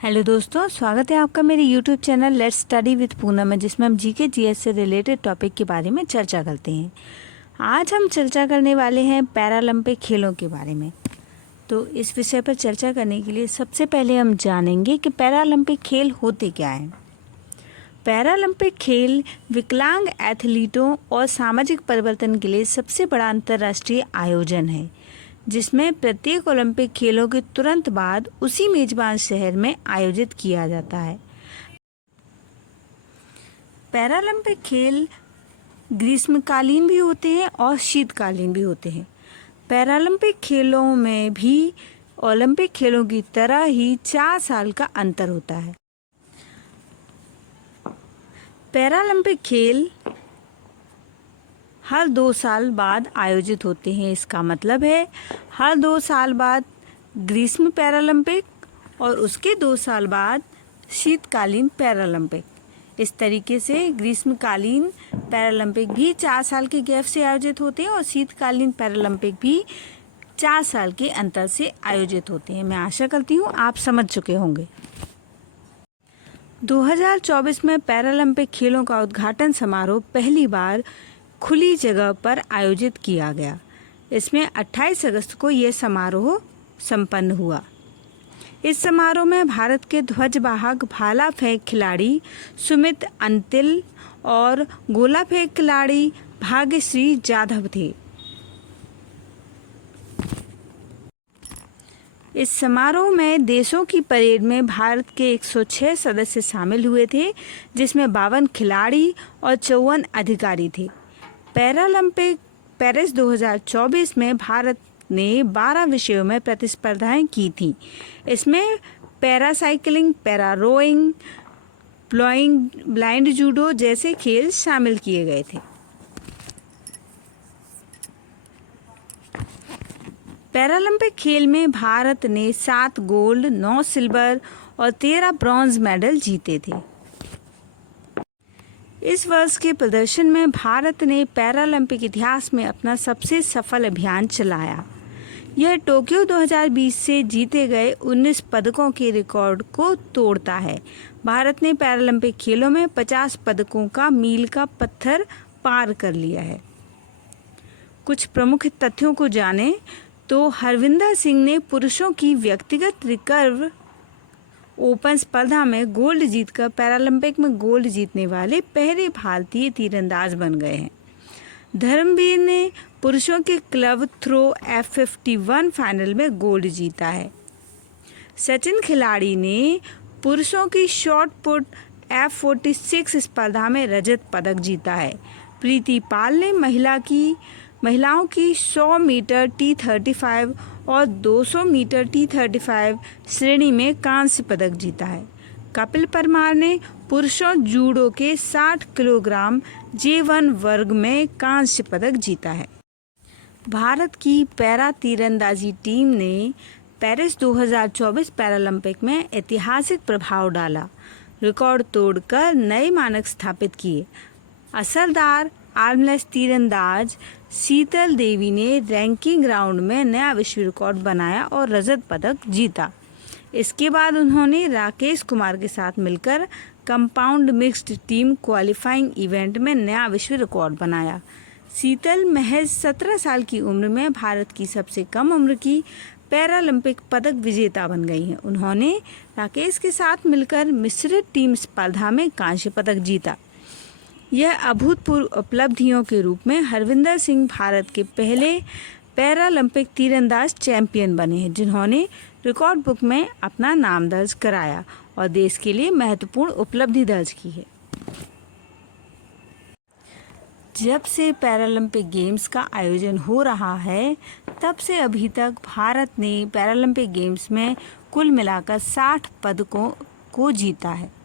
Hello दोस्तों, स्वागत है आपका मेरे YouTube channel let's study with Poonam में, जिसमें हम जीके जीएस से रिलेटेड टॉपिक के बारे में चर्चा करते हैं। आज हम चर्चा करने वाले हैं पैरालंपिक खेलों के बारे में। तो इस विषय पर चर्चा करने के लिए सबसे पहले हम जानेंगे कि पैरालंपिक खेल होते क्या हैं। पैरालंपिक खेल विकलांग एथलीटों और सामाजिक परिवर्तन के लिए सबसे बड़ा अंतर्राष्ट्रीय आयोजन है, जिसमें प्रत्येक ओलंपिक खेलों के तुरंत बाद उसी मेजबान शहर में आयोजित किया जाता है। पैरालंपिक खेल ग्रीष्मकालीन भी होते हैं और शीतकालीन भी होते हैं। पैरालंपिक खेलों में भी ओलंपिक खेलों की तरह ही 4 साल का अंतर होता है। पैरालंपिक खेल हर 2 साल बाद आयोजित होते हैं। इसका मतलब है हर 2 साल बाद ग्रीष्म पैरालंपिक और उसके 2 साल बाद शीतकालीन पैरालंपिक। इस तरीके से ग्रीष्मकालीन पैरालंपिक भी 4 साल के गैप से आयोजित होते हैं और शीतकालीन पैरालंपिक भी 4 साल के अंतर से आयोजित होते हैं। मैं आशा करती हूँ आप समझ चुके होंगे। 2024 में पैरालंपिक खेलों का उद्घाटन समारोह पहली बार खुली जगह पर आयोजित किया गया। इसमें 28 अगस्त को यह समारोह संपन्न हुआ। इस समारोह में भारत के ध्वजवाहक भाला फेंक खिलाड़ी सुमित अंतिल और गोला फेंक खिलाड़ी भाग्यश्री जाधव थे। इस समारोह में देशों की परेड में भारत के 106 सदस्य शामिल हुए थे, जिसमें 52 खिलाड़ी और 54 अधिकारी थे। पैरालंपिक पेरिस 2024 में भारत ने 12 विषयों में प्रतिस्पर्धाएं की थीं। इसमें पैरासाइकिलिंग, पैरा रोइंग, ब्लाइंड जूडो जैसे खेल शामिल किए गए थे। पैरालंपिक खेल में भारत ने 7 गोल्ड, 9 सिल्वर और 13 ब्रॉन्ज मेडल जीते थे। इस वर्ष के प्रदर्शन में भारत ने पैरालंपिक इतिहास में अपना सबसे सफल अभियान चलाया। यह टोक्यो 2020 से जीते गए 19 पदकों के रिकॉर्ड को तोड़ता है। भारत ने पैरालंपिक खेलों में 50 पदकों का मील का पत्थर पार कर लिया है। कुछ प्रमुख तथ्यों को जानें तो हरविंदर सिंह ने पुरुषों की व्यक्तिगत रिकर्व ओपन स्पर्धा में गोल्ड जीतकर पैरालंपिक में गोल्ड जीतने वाले पहले भारतीय तीरंदाज बन गए हैं। धर्मवीर ने पुरुषों के क्लब थ्रो F51 फाइनल में गोल्ड जीता है। सचिन खिलाड़ी ने पुरुषों की शॉट पुट F46 स्पर्धा में रजत पदक जीता है। प्रीति पाल ने महिलाओं की 100 मीटर T35 और 200 मीटर T35 श्रेणी में कांस्य पदक जीता है। कपिल परमार ने पुरुषों जूडो के 60 किलोग्राम J1 वर्ग में कांस्य पदक जीता है। भारत की पैरा तीरंदाजी टीम ने पेरिस 2024 पैरालंपिक में ऐतिहासिक प्रभाव डाला, रिकॉर्ड तोड़कर नए मानक स्थापित किए। असरदार आर्मलेस तीरंदाज शीतल देवी ने रैंकिंग राउंड में नया विश्व रिकॉर्ड बनाया और रजत पदक जीता। इसके बाद उन्होंने राकेश कुमार के साथ मिलकर compound mixed team qualifying event में नया विश्व रिकॉर्ड बनाया। शीतल महज 17 साल की उम्र में भारत की सबसे कम उम्र की पैरालंपिक पदक विजेता बन गई हैं। उन्होंने राकेश के साथ मिलकर मिश्रित टीम स्पर्धा में कांस्य पदक जीता। यह अभूतपूर्व उपलब्धियों के रूप में हरविंदर सिंह भारत के पहले पैरालंपिक तीरंदाज चैंपियन बने हैं, जिन्होंने रिकॉर्ड बुक में अपना नाम दर्ज कराया और देश के लिए महत्वपूर्ण उपलब्धि दर्ज की है। जब से पैरालंपिक गेम्स का आयोजन हो रहा है, तब से अभी तक भारत ने पैरालंपिक गेम्स में कुल मिलाकर 60 पदकों को जीता है।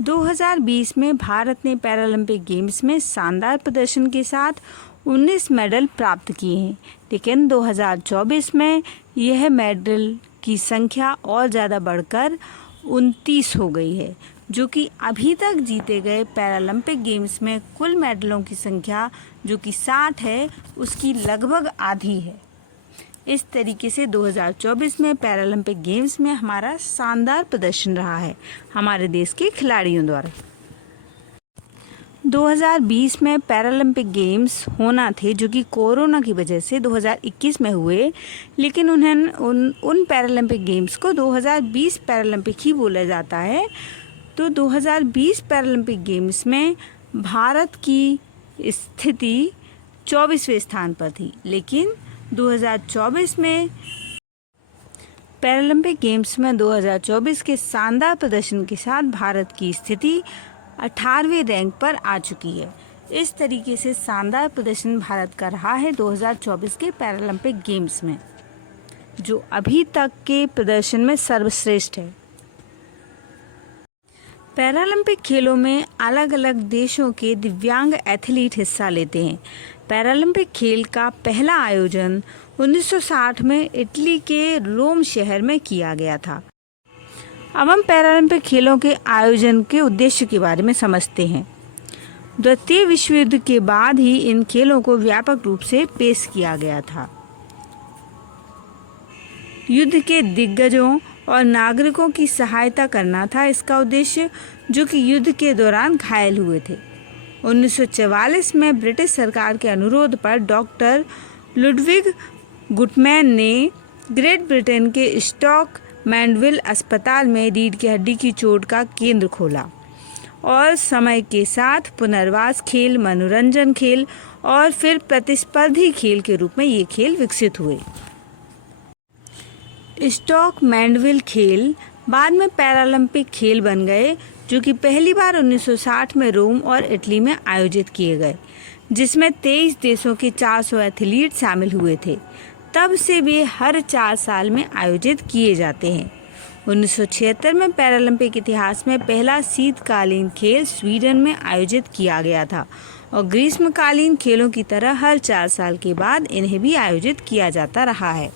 2020 में भारत ने पैरालंपिक गेम्स में शानदार प्रदर्शन के साथ 19 मेडल प्राप्त किए हैं, लेकिन 2024 में यह मेडल की संख्या और ज़्यादा बढ़कर 29 हो गई है, जो कि अभी तक जीते गए पैरालंपिक गेम्स में कुल मेडलों की संख्या जो कि 60 है, उसकी लगभग आधी है। इस तरीके से 2024 में पैरालंपिक गेम्स में हमारा शानदार प्रदर्शन रहा है हमारे देश के खिलाड़ियों द्वारा। 2020 में पैरालंपिक गेम्स होना थे जो कि कोरोना की वजह से 2021 में हुए, लेकिन उन्हें उन पैरालंपिक गेम्स को 2020 पैरालंपिक ही बोला जाता है। तो 2020 पैरालंपिक गेम्स में भारत की स्थिति 24वें स्थान पर थी, लेकिन 2024 में पैरालंपिक गेम्स में 2024 के शानदार प्रदर्शन के साथ भारत की स्थिति 18वें रैंक पर आ चुकी है। इस तरीके से शानदार प्रदर्शन भारत का रहा है 2024 के पैरालंपिक गेम्स में, जो अभी तक के प्रदर्शन में सर्वश्रेष्ठ है। पैरालंपिक खेलों में अलग अलग देशों के दिव्यांग एथलीट हिस्सा लेते हैं। पैरालंपिक खेल का पहला आयोजन 1960 में इटली के रोम शहर में किया गया था। अब हम पैरालंपिक खेलों के आयोजन के उद्देश्य के बारे में समझते हैं। द्वितीय विश्व युद्ध के बाद ही इन खेलों को व्यापक रूप से पेश किया गया था। युद्ध के दिग्गजों और नागरिकों की सहायता करना था इसका उद्देश्य, जो कि युद्ध के दौरान घायल हुए थे। 1944 में ब्रिटिश सरकार के अनुरोध पर डॉक्टर लुडविग गुटमैन ने ग्रेट ब्रिटेन के स्टॉक मैंडविल अस्पताल में रीढ़ की हड्डी की चोट का केंद्र खोला और समय के साथ पुनर्वास खेल, मनोरंजन खेल और फिर प्रतिस्पर्धी खेल के रूप में ये खेल विकसित हुए। स्टॉक मैंडविल खेल बाद में पैरालंपिक खेल बन गए, जो कि पहली बार 1960 में रोम और इटली में आयोजित किए गए, जिसमें 23 देशों के 400 एथलीट शामिल हुए थे। तब से वे हर 4 साल में आयोजित किए जाते हैं। 1976 में पैरालंपिक इतिहास में पहला शीतकालीन खेल स्वीडन में आयोजित किया गया था और ग्रीष्मकालीन खेलों की तरह हर 4 साल के बाद इन्हें भी आयोजित किया जाता रहा है।